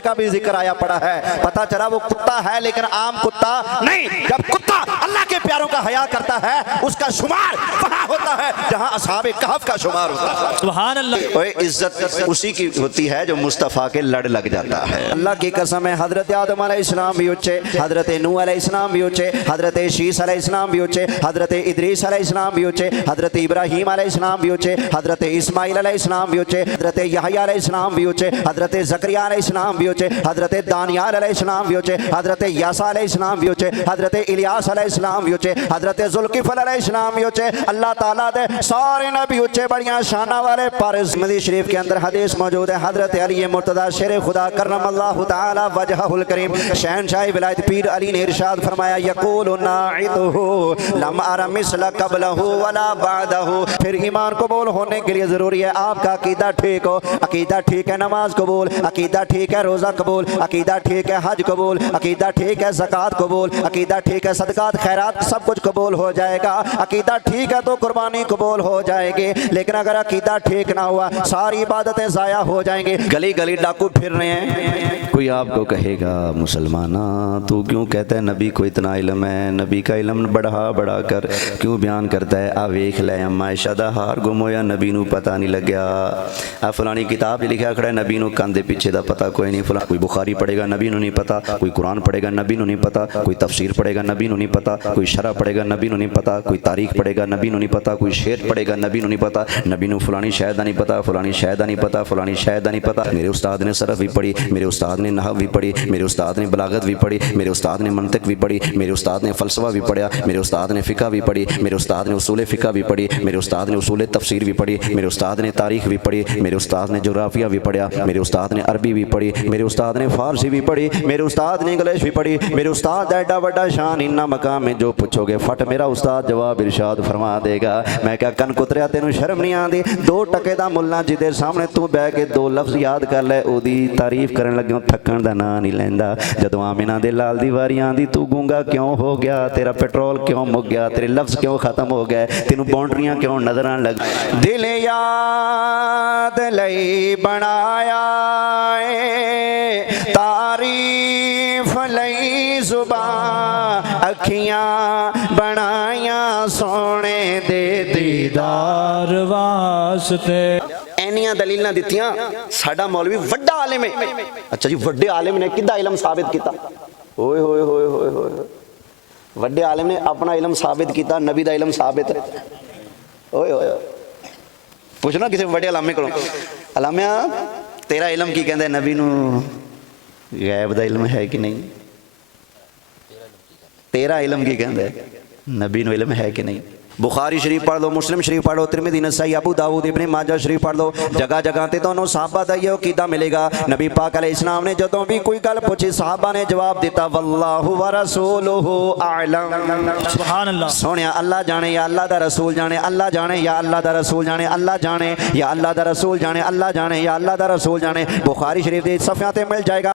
کتے کا بھی ذکر آیا پڑا ہے. پتا چلا وہ کتا ہے لیکن عام کتا نہیں. جب کتا اللہ کے پیاروں کا حیا کرتا ہے اس کا شمار وہاں ہوتا ہے جہاں اصحاب کہف کا شمار ہوتا ہے. سبحان اللہ. عزت اسی کی ہوتی ہے جو مصطفیٰ کے لڑ لگ جاتا ہے. اللہ کی قسم ہے حضرت آدم علیہ السلام بھی اچھے, حضرت نوح علیہ السلام بھی اچھے, حضرت شیس علیہ السلام بھی اچھے, حضرت ادریس علیہ السلام بھی اچھے, حضرت ابراہیم علیہ السلام بھی اچھے, حضرت اسماعیل علیہ السلام بھی اچھے, حضرت یحییٰ علیہ السلام بھی اچھے, حضرت زکریا علیہ السلام بھی اچھے, حضرت دانیال علیہ السلام بھی اچھے, حضرت یاسا علیہ السلام بھی اچھے, حضرت الیاس علیہ السلام بھی اچھے, حضرت ذوالکفل علیہ السلام بھی اچھے. اللہ تعالیٰ دے سارے نبی اچھے بڑیاں شانہ والے. پر مدینہ شریف کے اندر حدیث موجود ہے حضرت علی مرتضیٰ شیر خدا کرم اللہ تعالی وجہہ الکریم شہنشاہ ولایت پیر علی نے ارشاد فرمایا یقول ناعتہ لم ار مثل قبلہ ولا بعدہ. پھر ایمان قبول ہونے کے لیے ضروری ہے آپ کا عقیدہ ٹھیک ہو. عقیدہ ٹھیک ہے نماز قبول, عقیدہ ٹھیک ہے روزہ قبول, عقیدہ ٹھیک ہے حج قبول, عقیدہ ٹھیک ہے زکوٰۃ قبول, عقیدہ ٹھیک ہے صدقات خیرات سب کچھ قبول ہو جائے گا. عقیدہ ٹھیک ہے تو قربانی قبول ہو جائے گی. لیکن اگر عقیدہ ٹھیک نہ ہوا ساری عبادتیں ضائع ہو جائیں گی. گلی گلی ڈاکو پھر رہے ہیں. کوئی آپ کو کہے گا مسلمانہ تو کیوں کہتا ہے نبی کو اتنا علم ہے, نبی کا علم بڑھا بڑھا کر کیوں بیان کرتا ہے. آ ویکھ لے اما عائشہ دا ہار گم ہویا نبی نو پتہ نہیں لگیا. آ فلانی کتاب لکھا کھڑا ہے نبی نو کاندے پیچھے دا پتہ کوئی نہیں. فلاں کوئی بخاری پڑھے گا نبی نو نہیں پتہ, کوئی قرآن پڑھے گا نبی نو نہیں پتہ, کوئی تفسیر پڑھے گا نبی نو نہیں پتہ, کوئی شرح پڑھے گا نبی نو نہیں پتہ, کوئی تاریخ پڑھے گا نبی نو نہیں پتہ, کوئی شعر پڑھے گا نبی نو نہیں پتہ. نبی نو فلانی شاید نہیں پتہ, فلانی شاید نہیں پتہ, فلانی شاید نہیں پتہ. میرے استاد نے صرف بھی پڑھی, میرے استاد نے نحو بھی پڑھی, میرے استاد نے بلاغت بھی پڑھی, میرے استاد نے منطق بھی پڑھی, میرے استاد نے فلسفہ بھی پڑھا, میرے استاد نے فقہ بھی پڑھی, میرے استاد نے اصول فقہ بھی پڑھی, میرے استاد نے اصول تفسیر بھی پڑھی, میرے استاد نے تاریخ بھی پڑھی, میرے استاد نے جغرافیہ بھی پڑھا, میرے استاد نے عربی بھی پڑھی, میرے استاد نے فارسی بھی پڑھی, میرے استاد نے انگلش بھی پڑھی. میرے استاد ایڈا بڑا شان انہا مقام میں جو پوچھو گے فٹ میرا استاد جواب ارشاد فرما دے گا. میں کہا کن کتریا تینوں شرم نہیں آندی, 2 ٹکے دا ملا جدے سامنے تو بہ کے 2 لفظ یاد کر لے او دی تعریف کرن لگیوں تھکن دا نا نہیں لیندا. جدوں آمینہ دے لال دی واری آندی تو گونگا کیوں ہو گیا, تیرا پیٹرول کیوں مک گیا, تیرے لفظ کیوں ختم ہو گئے, تینوں باؤنڈریاں کیوں نظر آن لگ. دل یاد لئی بنایا اے تعریف لئی زبان, اکھیاں بنائیاں سونے دے دیدار واسطے. اینیاں دلیلاں دیتیاں ساڈا مولوی وڈا عالم ہے. اچھا جی وڈے عالم نے کدھا علم ثابت کیتا؟ ہوئے ہوئے ہوئے ہوئے ہوئے وڈے عالم نے اپنا علم ثابت کیتا, نبی دا علم ثابت ہے. ہوئے ہوئے پوچھنا کسی وڈے علامے کو, علامیہ تیرا علم کی کہندے نبی نو غیب دا علم ہے کہ نہیں؟ تیرا علم کی کہندے نبی نو علم ہے کہ نہیں؟ بخاری شریف پڑھ لو, مسلم شریف پڑھ لو, ترمذی نسائی ابو داؤد ابن ماجہ شریف پڑھ لو. جگہ جگہ تے تانوں صحابہ دا یہ عقیدہ ملے گا. نبی پاک علیہ السلام نے جدوں بھی کوئی گل پوچھی صحابہ نے جواب دیتا واللہ ورسولہ اعلم. سبحان اللہ. سونیا اللہ جانے یا اللہ دا رسول جانے, اللہ جانے یا اللہ دا رسول جانے, اللہ جانے یا اللہ دا رسول جانے, اللہ جانے یا اللہ دا رسول جانے. بخاری شریف دے صفحات تے مل جائے گا.